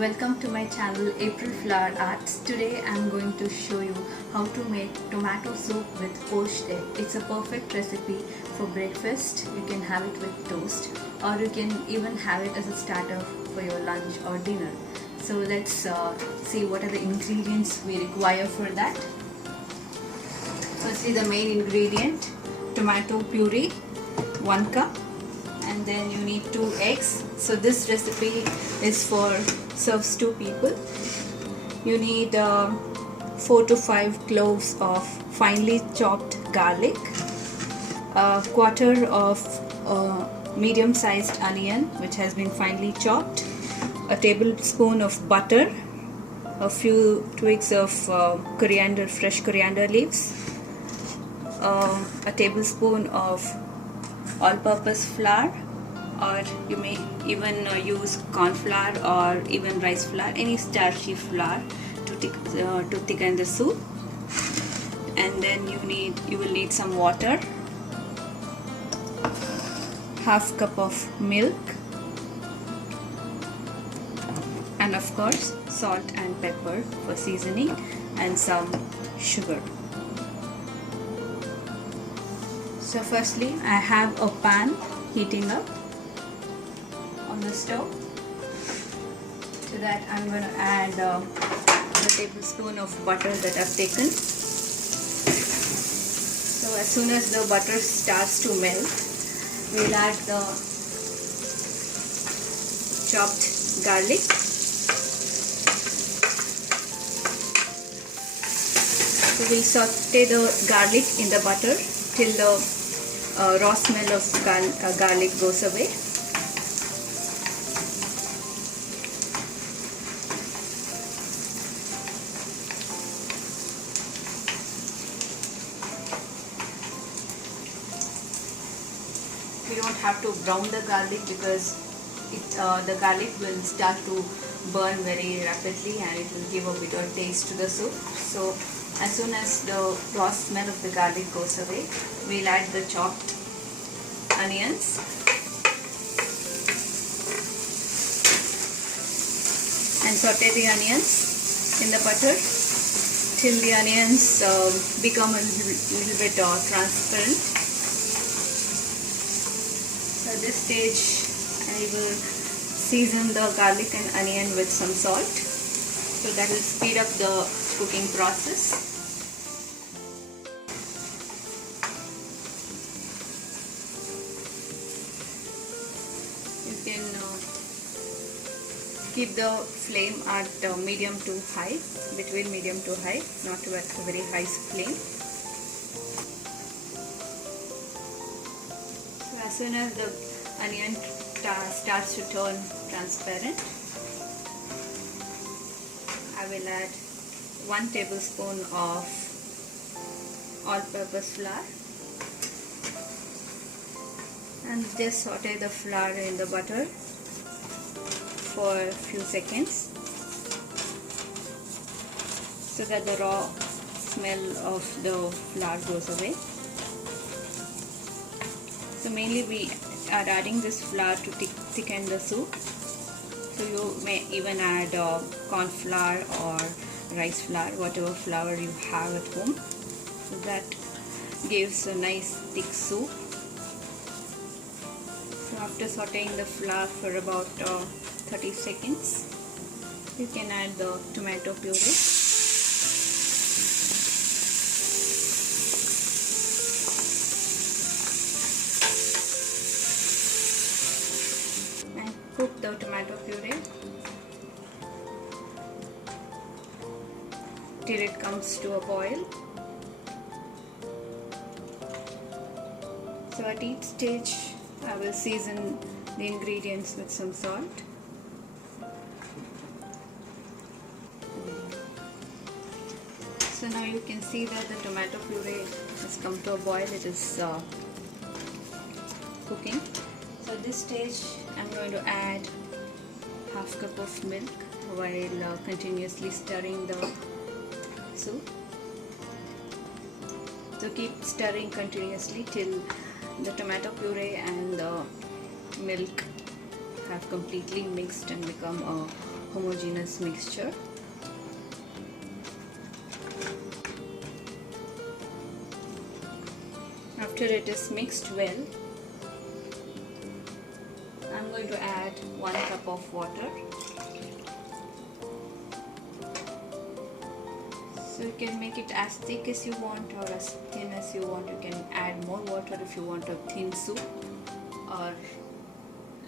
Welcome to my channel AprilFlower Arts. Today I am going to show you how to make tomato soup with poached egg. It's a perfect recipe for breakfast. You can have it with toast, or you can even have it as a starter for your lunch or dinner. So let's see what are the ingredients we require for that. Firstly, the main ingredient, tomato puree, 1 cup. And then you need 2 eggs. So this recipe is for serves 2 people. You need 4 to 5 cloves of finely chopped garlic, a quarter of medium-sized onion which has been finely chopped, a tablespoon of butter, a few twigs of coriander, fresh coriander leaves, a tablespoon of all-purpose flour, or you may even use corn flour or even rice flour, any starchy flour to thicken the soup. And then you will need some water, half cup of milk, and of course salt and pepper for seasoning, and some sugar. So firstly, I have a pan heating up on the stove. To that I'm going to add the tablespoon of butter that I've taken. So as soon as the butter starts to melt, we'll add the chopped garlic. So we'll saute the garlic in the butter till the raw smell of garlic goes away. We don't have to brown the garlic because the garlic will start to burn very rapidly and it will give a bitter taste to the soup. So as soon as the raw smell of the garlic goes away, we'll add the chopped onions. And saute the onions in the butter till the onions become a little bit transparent. So at this stage I will season the garlic and onion with some salt. So that will speed up the cooking process. You can keep the flame at medium to high, between medium to high, not at a very high flame. So as soon as the onion starts to turn transparent, I will add 1 tablespoon of all-purpose flour and just saute the flour in the butter for a few seconds so that the raw smell of the flour goes away. So mainly we are adding this flour to thicken the soup. So you may even add corn flour or rice flour, whatever flour you have at home. So that gives a nice thick soup. So after sauteing the flour for about 30 seconds, you can add the tomato puree. And cook the tomato puree till it comes to a boil. So at each stage I will season the ingredients with some salt. So now you can see that the tomato puree has come to a boil. It is cooking. So at this stage I'm going to add half cup of milk while continuously stirring the soup. So keep stirring continuously till the tomato puree and the milk have completely mixed and become a homogeneous mixture. After it is mixed well, I'm going to add 1 cup of water. So you can make it as thick as you want or as thin as you want. You can add more water if you want a thin soup, or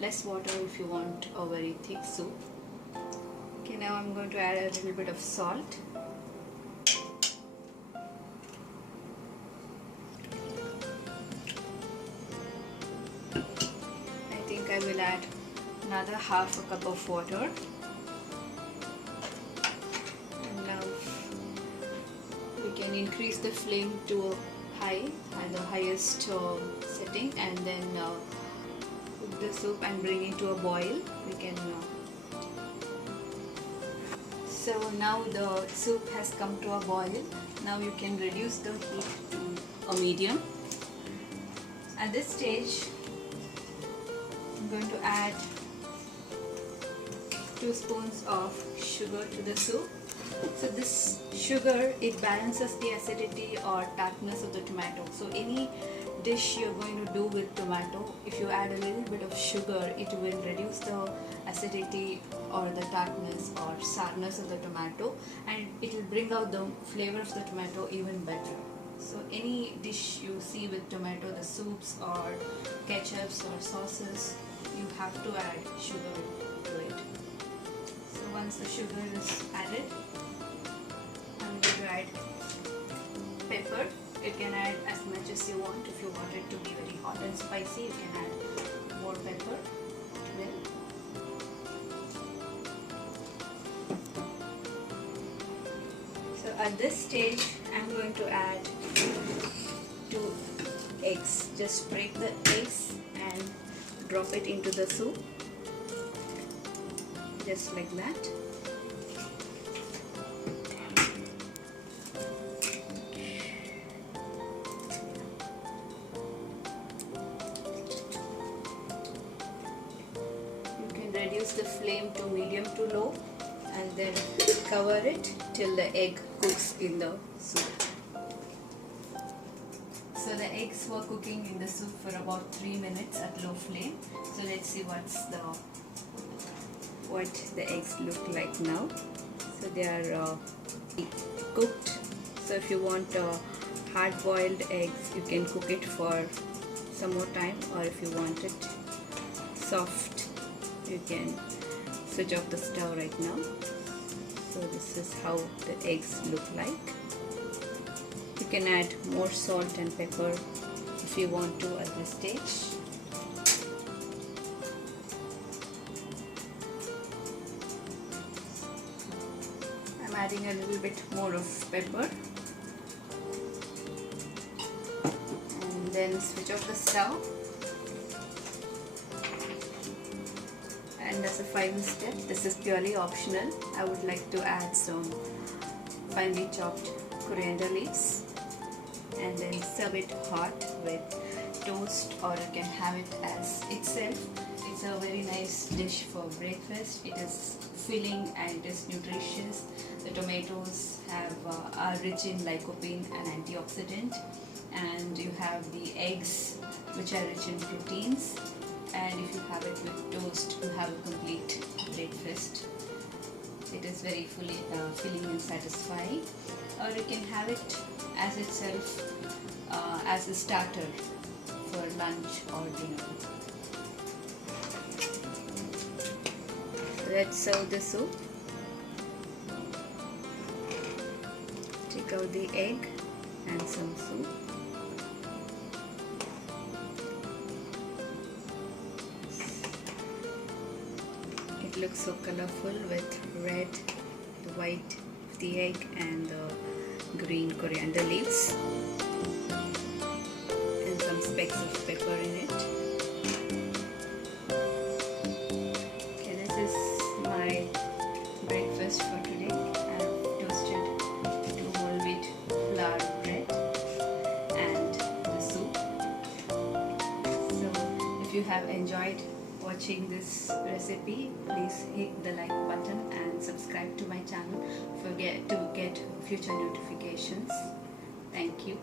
less water if you want a very thick soup. Okay, now I'm going to add a little bit of salt. I think I will add another half a cup of water. And now we can increase the flame to high at the highest setting, and then cook the soup and bring it to a boil. We can so now the soup has come to a boil. Now you can reduce the heat to a medium. At this stage, I'm going to add 2 spoons of sugar to the soup. So this sugar, it balances the acidity or tartness of the tomato. So any dish you're going to do with tomato, if you add a little bit of sugar, it will reduce the acidity or the tartness or sourness of the tomato, and it will bring out the flavor of the tomato even better. So any dish you see with tomato, the soups or ketchups or sauces, you have to add sugar to it. So once the sugar is added, I'm going to add pepper. You can add as much as you want. If you want it to be very hot and spicy, you can add more pepper. So at this stage, I'm going to add 2 eggs. Just break the eggs and drop it into the soup, just like that. Reduce the flame to medium to low, and then cover it till the egg cooks in the soup. So the eggs were cooking in the soup for about 3 minutes at low flame. So let's see what the eggs look like now. So they are cooked. So if you want hard-boiled eggs, you can cook it for some more time, or if you want it soft, you can switch off the stove right now. So this is how the eggs look like. You can add more salt and pepper if you want to at this stage. I'm adding a little bit more of pepper, and then switch off the stove. And as a final step, this is purely optional, I would like to add some finely chopped coriander leaves, and then serve it hot with toast, or you can have it as itself. It's a very nice dish for breakfast. It is filling and it is nutritious. The tomatoes are rich in lycopene, an antioxidant, and you have the eggs, which are rich in proteins. And if you have it with toast, you have a complete breakfast. It is very filling and satisfying. Or you can have it as itself, as a starter for lunch or dinner. Let's serve the soup. Take out the egg and some soup. It looks so colorful with red, the white of the egg, and the green coriander leaves, and some specks of pepper in it. Okay, this is my breakfast for today. I have toasted 2 whole wheat flour bread and the soup. So if you have enjoyed watching this recipe, please hit the like button and subscribe to my channel to get future notifications. Thank you.